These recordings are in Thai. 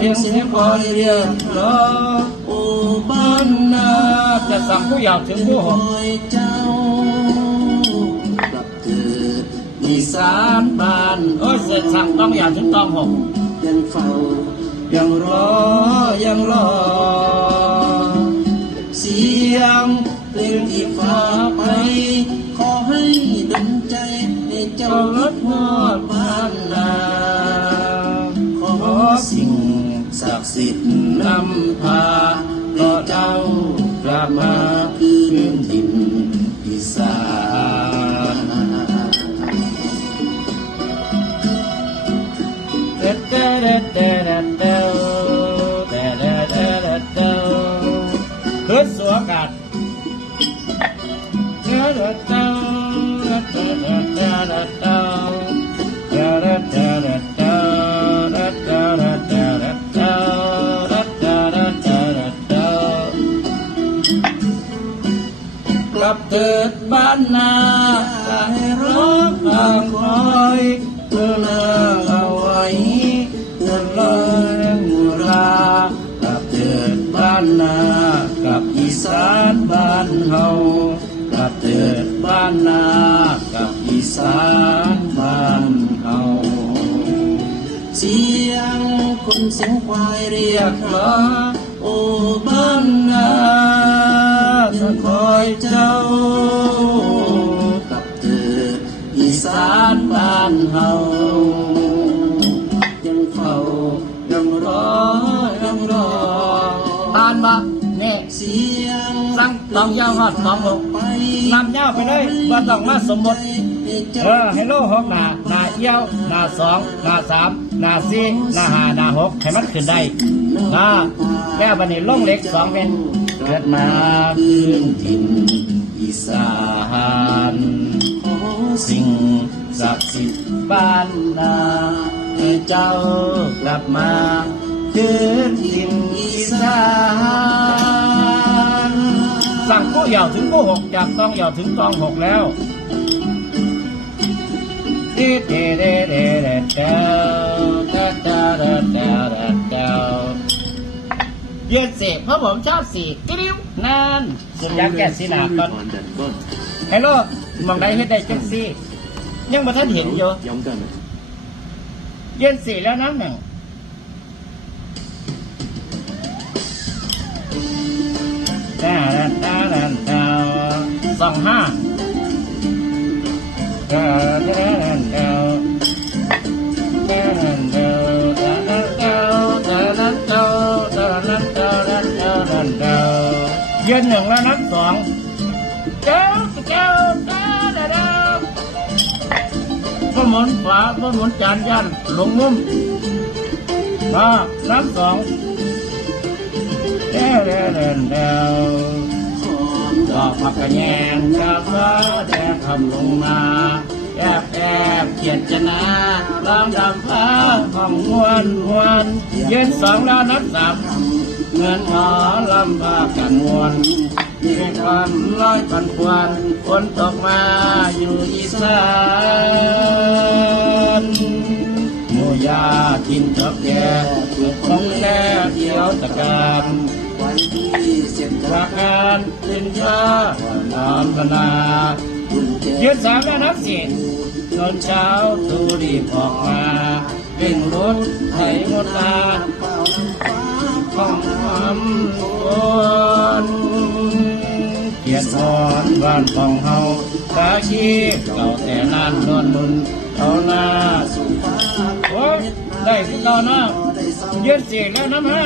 คุเสียงบอยเรียนรออุปนนาจะสั่งผู้ยาวถึงผู้หกเจ้ากับเธอมีสารบานโอ้ยเสร็จสั่งต้องอยากถึงต้องหกยังเฝ้ายังรอยังรอ เสียงเพลงที่ฟ้าไป ขอให้ดังใจในเจ้ารถมอด สิทธิ์นำพาให้เจ้ากลับมาคืนถิ่นอีสานเด็ดเด็ดเด็ดเด็ดเด็ดเด็ดเด็ดเด็ดเด็ดเด็ดเด็ด คอยเพื่อเลเอาไว้เพื่อเลิกมุรากลับเถิดบ้านนากับอีสานบ้านเฮากลับเถิดบ้านนากับอีสานบ้านเฮาเสียงคนเสียงควายเรียกหาโอ้บ้านนาจะคอยเจ้าานบ้านเฮายังเฝ้ายังรอยังรอตานมาเนี่เสียงสั่งตองยาวฮอดสองหกนำยาวไปเลยว่าต้องมาสมบทเออให้โลหกหนาหนาเอี้ยวหนาสองหนาสามหนาสี่หนาห้าหนาหกให้มันขึ้นได้นะแล้วบันนี้ล่องเล็กสองเป็นเกิดมาพื้นถิ่น อีสานขอสิ่สิ่งศักดิ์สิทธิ์บ้านนาให้เจ้ากลับมาคืนถิ่นอีสานสั่งกู้ยาวถึงกู้หกจากต้องยาวถึงตองหกแล้วเดเดเดเดเดเดเดเดเดเดเดเดเยือนเสกเพราะผมชอบสีกริ้วนั่น สิจักแก่สินาก่อนฮัลโหลมองได้เฮ็ดได้จังสี่ ยังบ่ท่านเห็นอยู่เย็นสี่แล้วน้ำหนึ่งสองห้า ยืนหนึ่งแล้วนับสองเจ้าเจ้าเจ้าเจ้าเจ้าก็หมุนขวาก็หมุนจานยันลงมุมมานับสองเจ้าเจ้าเจ้าเจ้าดอกผักกระแยงกับฟ้าแดงทำลงมาแอบแอบเขียนจะนาลำดำฟ้าของมวนมวนยืนสองแล้วนับสาม เงินหอลำบากกันวนมีความร้อยพันควันฝนตกมาอยู่อีสานหมูยากินกับแก่เพื่อของแน่เดียวตะการวันที่เสียงรักงานเป็นชาน้ำพนายืนสามแล้วนับสี่ตอนเช้าตูรีบออกมาเร่งรถไถงดตาเป่าฟ้าของ ความคนเกียรติสอนบ้านของเฮาตาชีพเก่าแต่นานนวลมุนเอาหน้าสู่ฟ้าโอ้ได้ที่เก่าหน้าเศร้าเยืนเสียงแล้วน้ำฮะ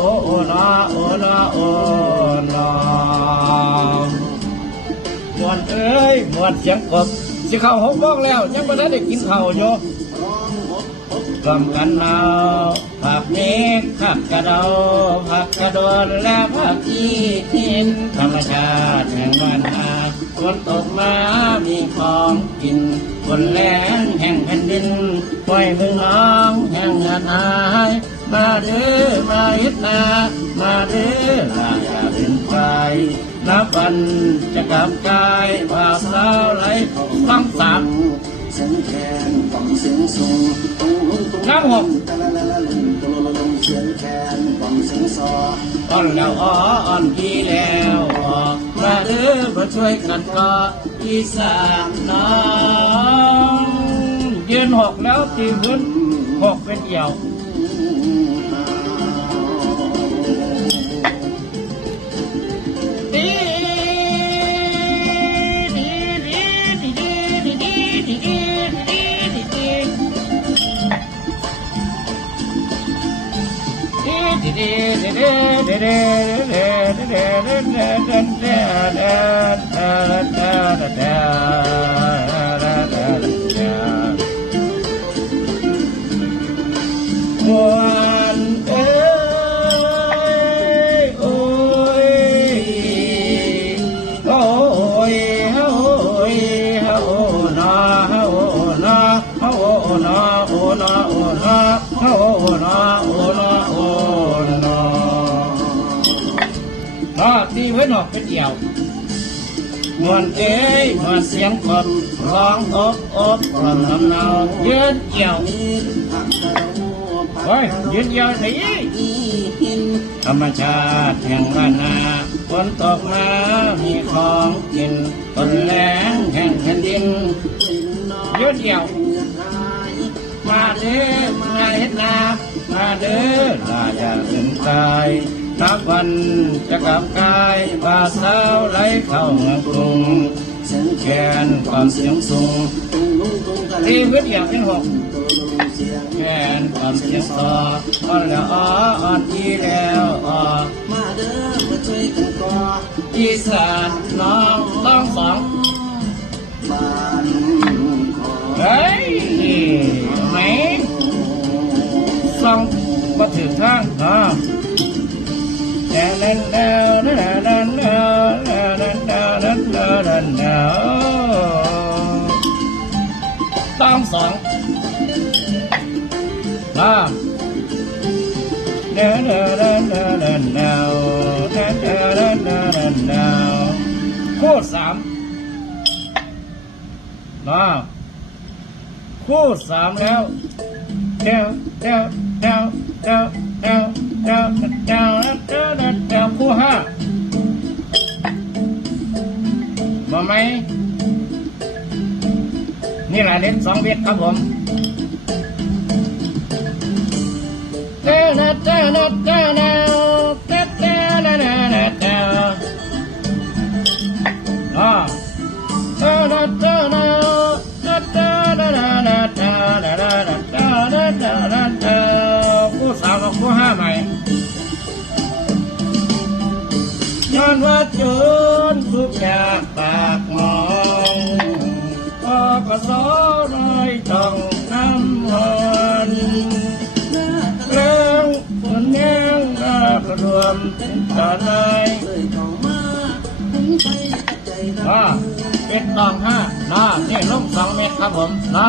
โอ้นาโอ้นาโอ้นามวนเอ้ยมวนเสียงกบสิเข้าหกโมงแล้ว ยังไม่ได้กินข้าวอยู่กลมกันเอาผักนี้ขับกระเดาผักกระโดนและผักที่กินธรรมชาติแห่งบ้านนาฝนตกมามีของกินฝคนแรงแห่งแผ่นดินปล่อยมือน้องแห่งเงินหาย มาเด้อมาเฮ็ดนามาเด้อลาอย่าเป็นไปนับวันจะกลับกายว่าสาวไหลต้องสามเสียงแคนฟังเสียงสูงตุ้งลุงตุ้งน้ำหกตะละละละลุงตุ้งลุงลุงเสียงแคนฟังเสียงซออ่อนแล้วอ่ออ่อนดีแล้วอ่อมาเด้อมาช่วยกันก็อีสานน้องยืนหกแล้วตีพื้นหกเป็นเดี่ยว Whoa. ถ้าตีไว้หนอกเป็นเดี่ยวมวนเอ้ยมวนเสียงคนร้องอบอบรำลำเนายืนเกี่ยวเฮ้ยยืนยาวสิธรรมชาติแห่งบ้านนาฝนตกมามีของกินต้นแรงแห่งแผ่นดินยืนเดี่ยว มาเด้อมาเฮ็ดนามาเด้อลาอย่าลืมตาย ทับวันจะกลับกายบาสาวไหลเข้าเมืองกรุงแขนความเสียงสูงที่วิทยาเป็นหกแฟนความเสียงซออ่อนละอ่อนอีแล้วอ่อมาเด้อมาช่วยกันก่ออีสานน้องต้องสองบ้ ต้องสองอะ No, no, no, no, no, no. No, no, no, no, no, no. คู่สามมาคู่สามแล้วเดี๋ยวเดี๋ยวเดี๋ยวเดี๋ยวเดี๋ยวเดี๋ยวเดี๋ยวเดี๋ยวเดี๋ยวเดี๋ยวคู่ห้ามาไหม นี่แหละเน้นสองเวทครับผมอ่าคู่สามกับคู่ห้าใหม่ย้อนว่าจนทุกอย่างปากมอง มาสอนให้ต้องน้ำมันเรื่อนแง่งหน้ากระรวมตาในอ่าเอ็ดตองห้าหน้าเนี่ยลงสองเมตรครับผมหน้า